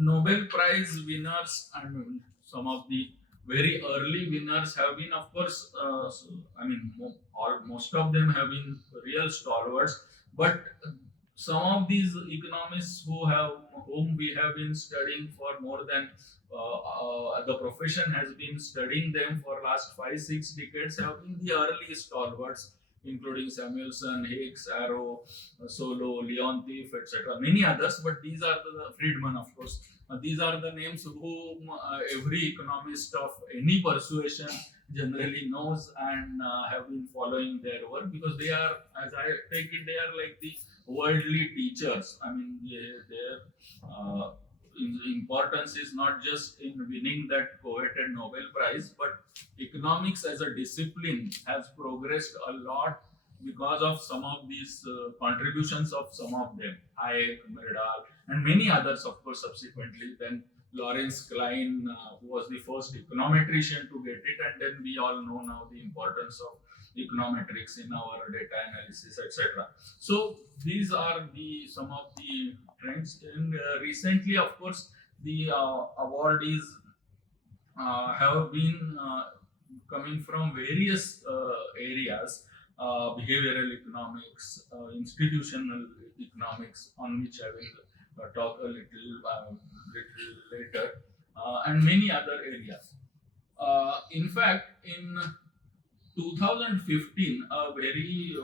Nobel Prize winners, I mean, some of the very early winners have been, of course, most of them have been real stalwarts, but some of these economists whom we have been studying for more than the profession has been studying them for last 5-6 decades have been the early stalwarts, including Samuelson, Hicks, Arrow, Solo, Leontief, etc. Many others, but these are the Friedman, of course. These are the names whom every economist of any persuasion generally knows and have been following their work, because they are, as I take it, they are like the worldly teachers. I mean, their importance is not just in winning that coveted Nobel Prize, but economics as a discipline has progressed a lot because of some of these contributions of some of them, Hayek, Myrdal, and many others, of course, subsequently. Then Lawrence Klein, who was the first econometrician to get it, and then we all know now the importance of econometrics in our data analysis, etc. So these are some of the trends. And recently, of course, the awardees have been coming from various areas. Behavioral economics, institutional economics, on which I will talk a little later, and many other areas. In fact, in 2015, a very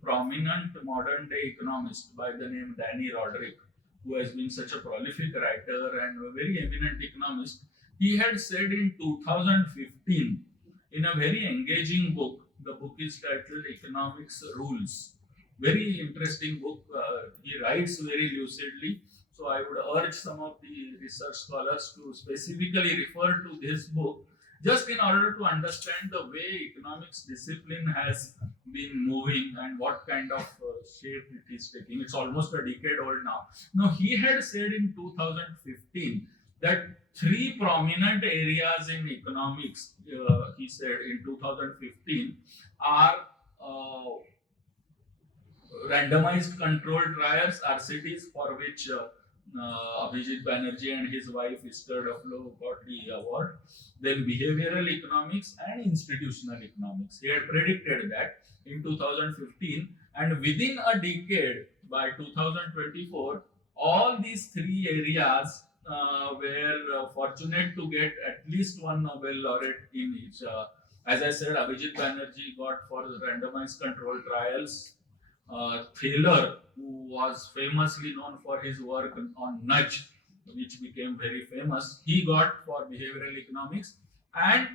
prominent modern day economist by the name Danny Roderick, who has been such a prolific writer and a very eminent economist, he had said in 2015 in a very engaging book. The book is titled Economics Rules. Very interesting book. He writes very lucidly. So I would urge some of the research scholars to specifically refer to this book, just in order to understand the way economics discipline has been moving and what kind of shape it is taking. It's almost a decade old now. Now, he had said in 2015 that three prominent areas in economics, he said in 2015, are randomized controlled trials, RCTs, for which Abhijit Banerjee and his wife Esther Duflo got the award. Then behavioral economics and institutional economics. He had predicted that in 2015, and within a decade, by 2024, all these three areas were fortunate to get at least one Nobel laureate in each. As I said, Abhijit Banerjee got for the randomized controlled trials. Thaler, who was famously known for his work on nudge, which became very famous, he got for behavioral economics. And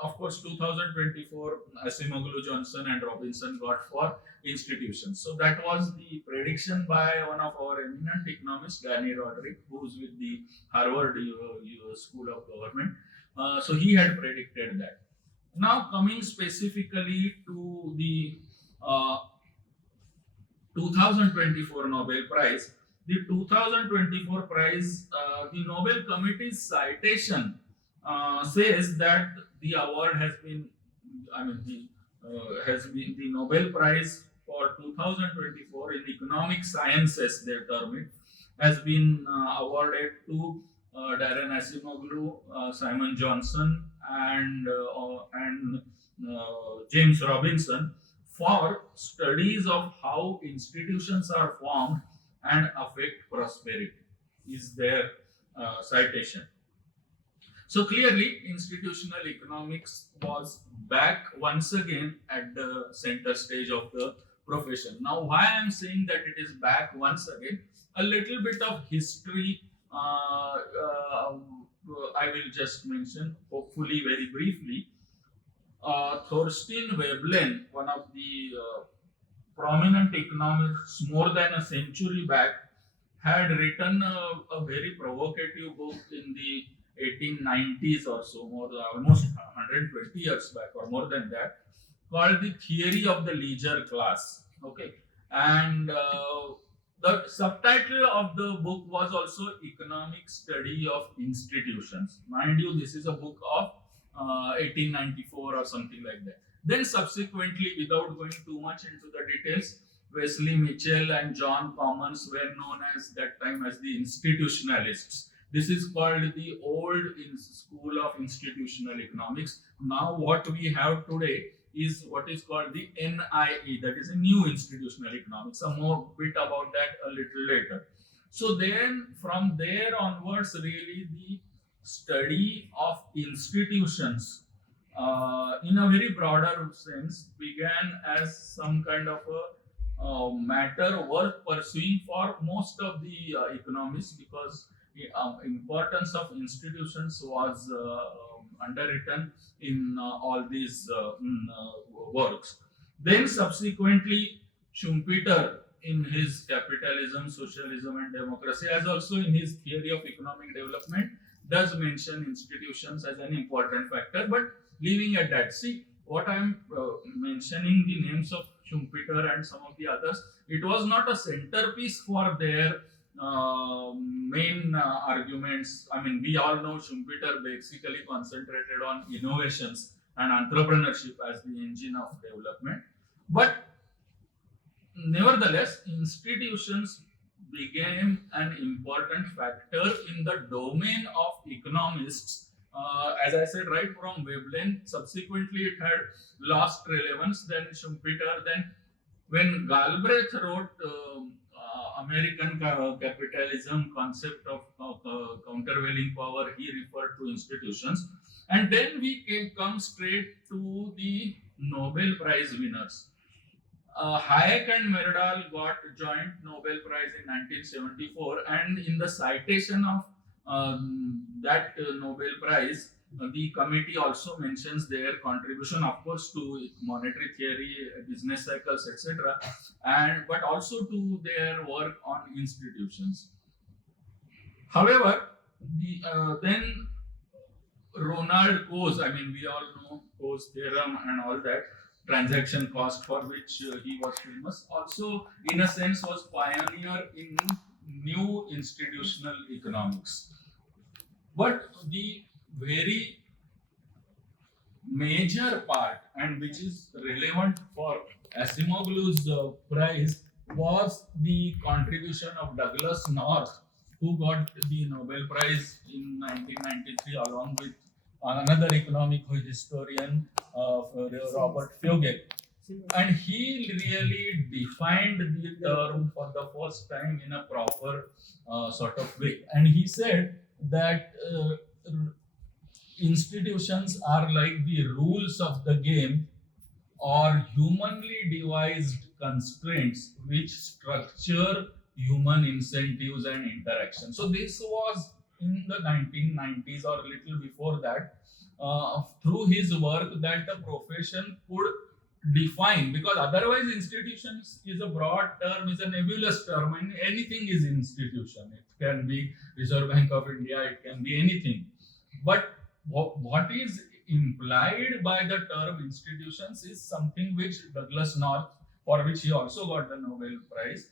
of course, 2024, Acemoglu, Johnson, and Robinson got for institutions. So that was the prediction by one of our eminent economists, Danny Roderick, who's with the Harvard School of Government. So he had predicted that. Now, coming specifically to the 2024 Nobel Prize. The 2024 prize, the Nobel Committee's citation says that the award has been, the Nobel Prize for 2024 in economic sciences, they term it, has been awarded to Daron Acemoglu, Simon Johnson, and James Robinson, for studies of how institutions are formed and affect prosperity, is their citation. So clearly, institutional economics was back once again at the center stage of the profession. Now, why I am saying that it is back once again, a little bit of history I will just mention, hopefully very briefly. Thorstein Veblen, one of the prominent economists more than a century back, had written a very provocative book in the 1890s or so, almost 120 years back or more than that, called The Theory of the Leisure Class. Okay, and the subtitle of the book was also Economic Study of Institutions. Mind you, this is a book of 1894 or something like that. Then subsequently, without going too much into the details, Wesley Mitchell and John Commons were known as that time as the institutionalists. This is called the old school of institutional economics. Now what we have today is what is called the NIE, that is a new institutional economics. Some more bit about that a little later. So then from there onwards, really the study of institutions in a very broader sense began as some kind of a matter worth pursuing for most of the economists, because the importance of institutions was underwritten in all these works. Then subsequently, Schumpeter, in his Capitalism, Socialism and Democracy, as also in his theory of economic development, does mention institutions as an important factor. But leaving at that, see what I am mentioning the names of Schumpeter and some of the others, it was not a centerpiece for their main arguments. I mean, we all know Schumpeter basically concentrated on innovations and entrepreneurship as the engine of development. But nevertheless, institutions became an important factor in the domain of economists. As I said, right from Veblen, subsequently it had lost relevance. Then Schumpeter, then when Galbraith wrote American capitalism concept of countervailing power, he referred to institutions. And then we come straight to the Nobel Prize winners. Hayek and Myrdal got joint Nobel Prize in 1974, and in the citation of that Nobel Prize, the committee also mentions their contribution, of course, to monetary theory, business cycles, etc., and but also to their work on institutions. However, then Ronald Coase, I mean, we all know Coase theorem and all that, transaction cost, for which he was famous, also in a sense was pioneer in new institutional economics. But the very major part, and which is relevant for Acemoglu's prize, was the contribution of Douglas North, who got the Nobel Prize in 1993 along with another economic historian, Robert Fugate. And he really defined the term for the first time in a proper sort of way. And he said that institutions are like the rules of the game, or humanly devised constraints which structure human incentives and interaction. So this was in the 1990s or a little before that, through his work, that the profession could define, because otherwise institutions is a broad term, is a nebulous term, and anything is institution. It can be Reserve Bank of India, it can be anything. But what is implied by the term institutions is something which Douglas North, for which he also got the Nobel Prize,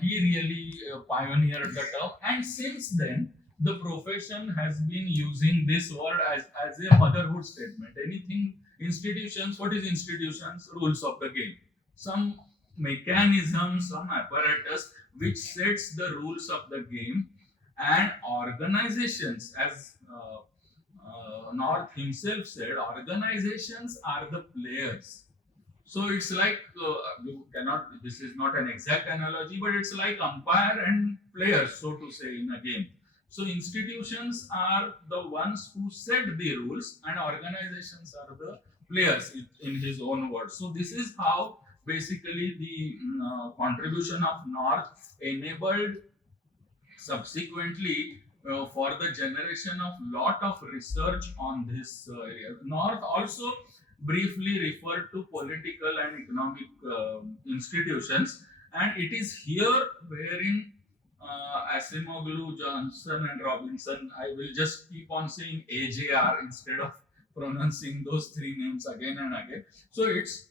he really pioneered the term, and since then the profession has been using this word as a motherhood statement. Anything institutions, what is institutions? Rules of the game. Some mechanism, some apparatus which sets the rules of the game, and organizations, as North himself said, organizations are the players. So it's like, you cannot, this is not an exact analogy, but it's like umpire and players, so to say, in a game. So institutions are the ones who set the rules, and organizations are the players, in his own words. So this is how basically the contribution of North enabled subsequently for the generation of lot of research on this area. North also briefly referred to political and economic institutions, and it is here wherein Acemoglu, Johnson and Robinson, I will just keep on saying AJR instead of pronouncing those three names again and again. So it's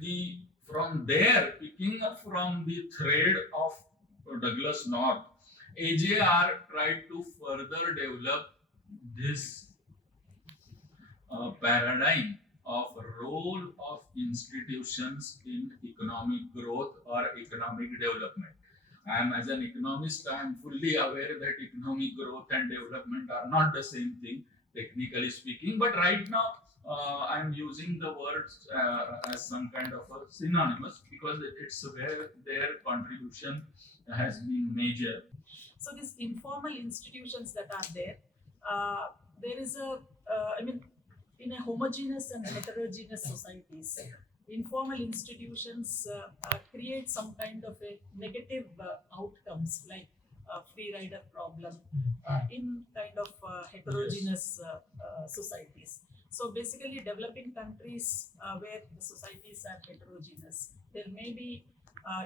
the, from there, picking up from the thread of Douglas North, AJR tried to further develop this paradigm of role of institutions in economic growth or economic development. And as an economist, I am fully aware that economic growth and development are not the same thing, technically speaking. But right now, I am using the words as some kind of a synonymous because it's where their contribution has been major. So these informal institutions that are there, there is in a homogeneous and heterogeneous societies, informal institutions create some kind of a negative outcomes like free rider problem in kind of heterogeneous societies. So basically developing countries where the societies are heterogeneous, there may be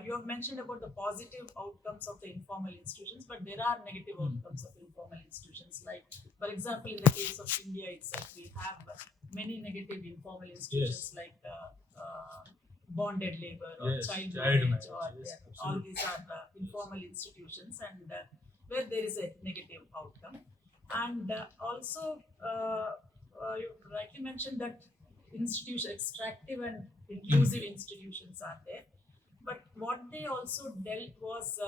you have mentioned about the positive outcomes of the informal institutions, but there are negative outcomes of informal institutions. Like, for example, in the case of India itself, we have many negative informal institutions like bonded labor or child marriage, or all these are informal institutions, and where there is a negative outcome. And also, you rightly mentioned that extractive and inclusive institutions are there. But what they also dealt was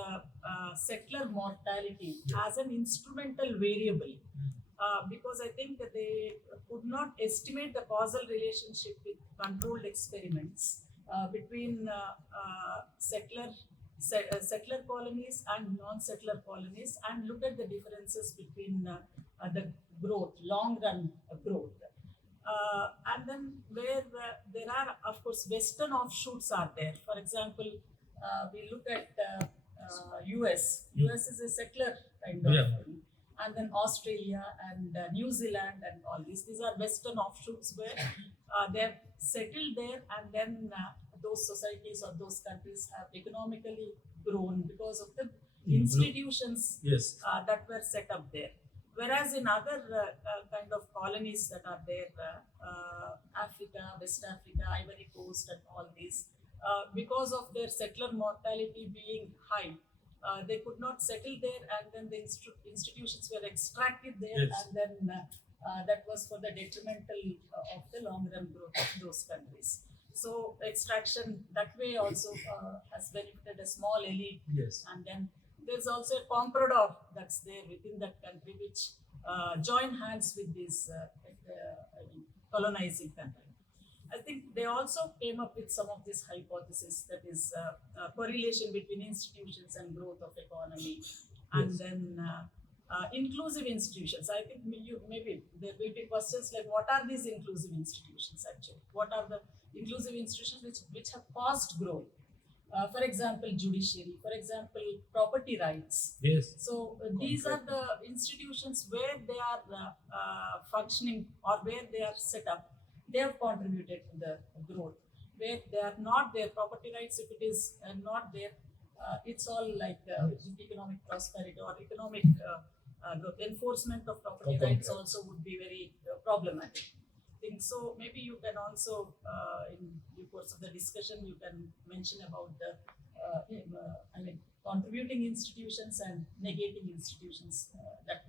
settler mortality as an instrumental variable, because I think that they could not estimate the causal relationship with controlled experiments between settler colonies and non-settler colonies, and look at the differences between the growth, long-run growth. And then where there are, of course, Western offshoots are there. For example, we look at US. US is a settler kind of thing. And then Australia and New Zealand and all these. These are Western offshoots where they're settled there, and then those societies or those countries have economically grown because of the institutions that were set up there. Whereas in other kind of colonies that are there, Africa, West Africa, Ivory Coast and all these, because of their settler mortality being high, they could not settle there, and then the institutions were extracted there, and then that was for the detrimental of the long-run growth of those countries. So extraction that way also has benefited a small elite, and then there's also a comprador that's there within that country, which join hands with this colonizing country. I think they also came up with some of this hypothesis, that is correlation between institutions and growth of economy, and then inclusive institutions. I think maybe there will be questions like, what are these inclusive institutions actually? What are the inclusive institutions which have caused growth? For example, judiciary, for example, property rights. So these are the institutions where they are functioning or where they are set up. They have contributed to the growth. Where they are not there, property rights, if it is not there, it's all like economic prosperity or economic growth. Enforcement of property rights also would be very problematic. So maybe you can also, in the course of the discussion, you can mention about the, contributing institutions and negating institutions that